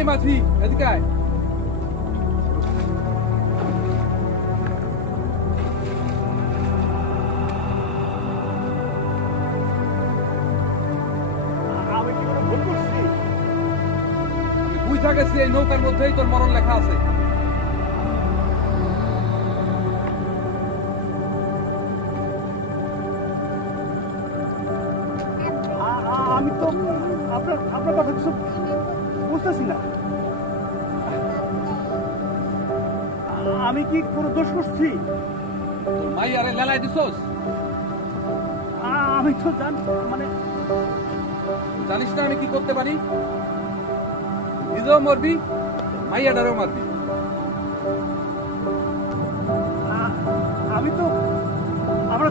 এই মাঝি এদিকে আয়। আমি কি কোনো ভুল করছি? আমি বুঝা গেছি এই নৌকার মধ্যেই তোর মরণ লেখা আছে। আমি তো আপনার কথা কিছু বুঝতেছি না। আমি কি কোনো দোষ করছি? তোর মাই আরে লেলাই দিছস। আমি তো জানিস না আমি কি করতে পারি? নিজেও মরবি, মাইয়াটারেও মারবি। আমি তো আমরা